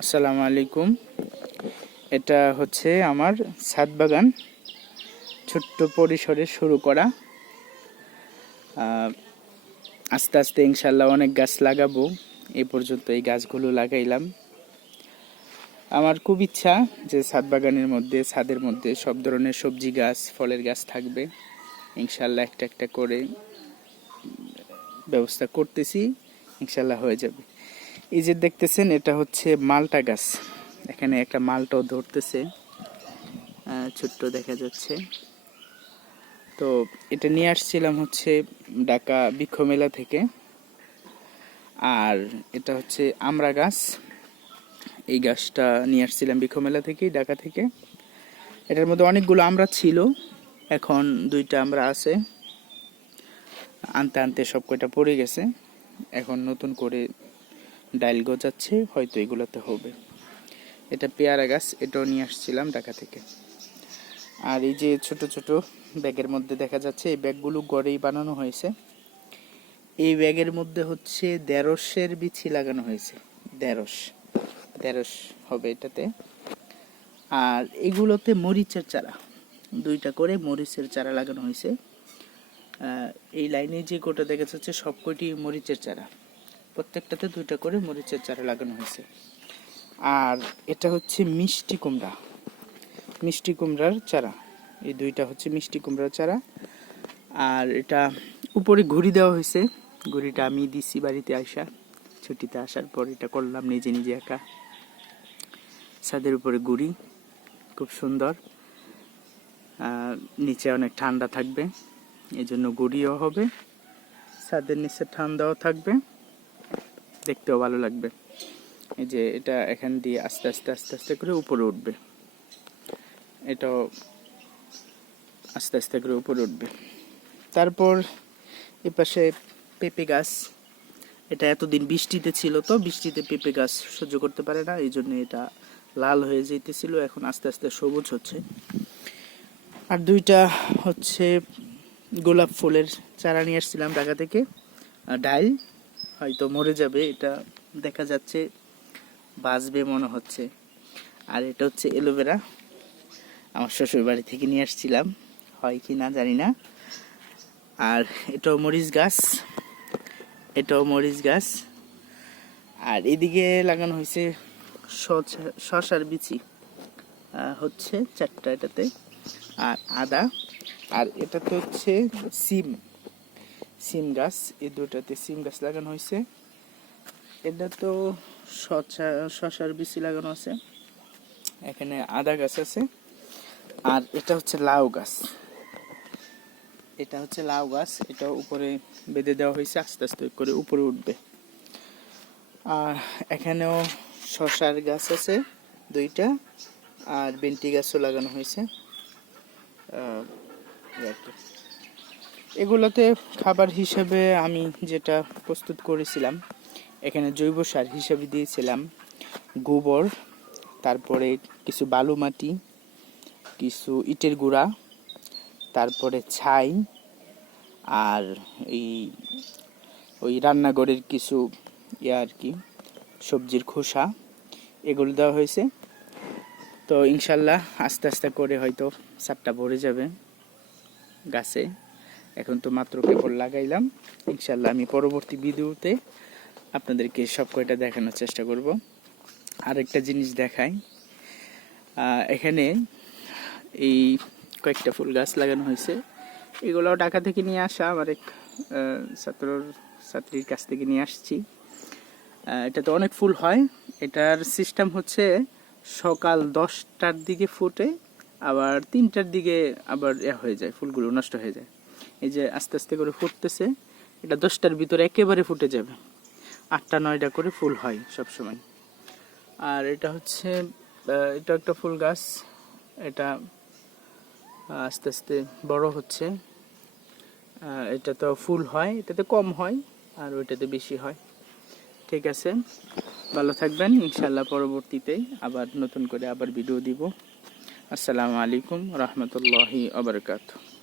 আসসালামু আলাইকুম। এটা হচ্ছে আমার ছাদ বাগান, ছোট্ট পরিসরে শুরু করা। আস্তে আস্তে ইনশাল্লাহ অনেক গাছ লাগাবো। এই পর্যন্ত এই গাছগুলো লাগাইলাম। আমার খুব ইচ্ছা যে ছাদ বাগানের মধ্যে, ছাদের মধ্যে সব ধরনের সবজি গাছ, ফলের গাছ থাকবে। ইনশাল্লাহ একটা একটা করে ব্যবস্থা করতেছি, ইনশাল্লাহ হয়ে যাবে। এই যে দেখতেছেন, এটা হচ্ছে মালটা গাছ। এখানে একটা মালটাও ধরতেছে, ছোট্ট দেখা যাচ্ছে। তো এটা নিয়ে আসছিলাম হচ্ছে ঢাকা বৃক্ষ মেলা থেকে। আর এটা হচ্ছে আমড়া গাছ। এই গাছটা নিয়ে আসছিলাম বৃক্ষ মেলা থেকে, ঢাকা থেকে। এটার মধ্যে অনেকগুলো আমড়া ছিল, এখন দুইটা আমড়া আছে। আনতে আনতে সব কয়টা পড়ে গেছে, এখন নতুন করে ডাইল গজাচ্ছে, হয়তো এগুলোতে হবে। এটা পেয়ারা গাছ, এটাও নিয়ে আসছিলাম ঢাকা থেকে। আর এই যে ছোট ছোট ব্যাগের মধ্যে দেখা যাচ্ছে, এই ব্যাগগুলো গড়েই বানানো হয়েছে। এই ব্যাগের মধ্যে হচ্ছে ১৫০০ বিচি লাগানো হয়েছে। ১৫০০ হবে এটাতে। আর এগুলোতে মরিচের চারা, দুইটা করে মরিচের চারা লাগানো হয়েছে। এই লাইনে যে কোটা দেখা যাচ্ছে সবকটি মরিচের চারা, প্রত্যেকটাতে দুইটা করে মরিচের চারা লাগানো হয়েছে। আর এটা হচ্ছে মিষ্টি কুমড়া, মিষ্টি কুমড়ার চারা। এই দুইটা হচ্ছে মিষ্টি কুমড়ার চারা। আর এটা উপরে ঘুড়ি দেওয়া হয়েছে, ঘুড়িটা আমি দিছি বাড়িতে আসা, ছুটিতে আসার পর এটা করলাম নিজে নিজে একা। ছাদের উপরে ঘুড়ি, খুব সুন্দর। নিচে অনেক ঠান্ডা থাকবে, এই জন্য ঘুড়িও হবে, ছাদের নিচে ঠান্ডাও থাকবে, দেখতেও ভালো লাগবে। এই যে এটা এখান দিয়ে আস্তে আস্তে আস্তে আস্তে করে উপরে উঠবে, এটাও আস্তে আস্তে করে উপরে উঠবে। তারপর এ পাশে পেঁপে গাছ। এটা এতদিন বৃষ্টিতে ছিল, তো বৃষ্টিতে পেঁপে গাছ সহ্য করতে পারে না, এই জন্য এটা লাল হয়ে যেতেছিল, এখন আস্তে আস্তে সবুজ হচ্ছে। আর দুইটা হচ্ছে গোলাপ ফুলের চারা নিয়ে আসছিলাম ঢাকা থেকে, ডাইল হয়তো মরে যাবে, এটা দেখা যাচ্ছে বাঁচবে মনে হচ্ছে। আর এটা হচ্ছে অ্যালোভেরা, আমার শ্বশুর বাড়ি থেকে নিয়ে আসছিলাম, হয় কি না জানি না। আর এটাও মরিচ গাছ, এটাও মরিচ গাছ। আর এদিকে লাগানো হয়েছে শশার বিচি, হচ্ছে 4টা এটাতে। আর আদা। আর এটাতে হচ্ছে সিম গাছ, এই দুটাতে সিম গাছ লাগানো হয়েছে। এটা তো শশার বিচি লাগানো আছে। এখানে আদা গাছ আছে। আর এটা হচ্ছে লাউ গাছ, এটা হচ্ছে লাউ গাছ, এটা উপরে বেঁধে দেওয়া হয়েছে, আস্তে আস্তে করে উপরে উঠবে। আর এখানেও শশার গাছ আছে 2টা, আর বেন্টি গাছও লাগানো হয়েছে। এগুলোতে খাবার হিসেবে আমি যেটা প্রস্তুত করেছিলাম, এখানে জৈব সার হিসেবে দিয়েছিলাম গোবর, তারপরে কিছু বালু মাটি, কিছু ইটের গুঁড়া, তারপরে ছাই, আর ওই রান্নাঘরের কিছু আর কি সবজির খোসা, এগুলো দেওয়া হয়েছে। তো ইনশাল্লাহ আস্তে আস্তে করে হয়তো সারটা ভরে যাবে গাছে। এখন তো মাত্র কেবল লাগাইলাম, ইনশাল্লাহ আমি পরবর্তী ভিডিওতে আপনাদেরকে সব কয়টা দেখানোর চেষ্টা করব। আরেকটা জিনিস দেখাই, এখানে এই কয়েকটা ফুল গাছ লাগানো হয়েছে। এগুলো ঢাকা থেকে নিয়ে আসা, আমার এক ছাত্রীর কাছ থেকে নিয়ে আসছি। এটাতে অনেক ফুল হয়। এটার সিস্টেম হচ্ছে সকাল 10টার দিকে ফুটে, আবার 3টার দিকে আবার হয়ে যায়, ফুলগুলো নষ্ট হয়ে যায়। এই যে আস্তে আস্তে করে ফুটতেছে, এটা 10টার ভিতরে একেবারে ফুটে যাবে। 8টা-9টা করে ফুল হয় সব সময়। আর এটা হচ্ছে এটা একটা ফুল গাছ, এটা আস্তে আস্তে বড় হচ্ছে। এটা তো ফুল হয়, এটাতে কম হয়, আর ওইটাতে বেশি হয়। ঠিক আছে, ভালো থাকবেন। ইনশাল্লাহ পরবর্তীতে আবার নতুন করে আবার ভিডিও দিব। আসসালামু আলাইকুম রহমতুল্লাহি ওয়া বারাকাতুহু।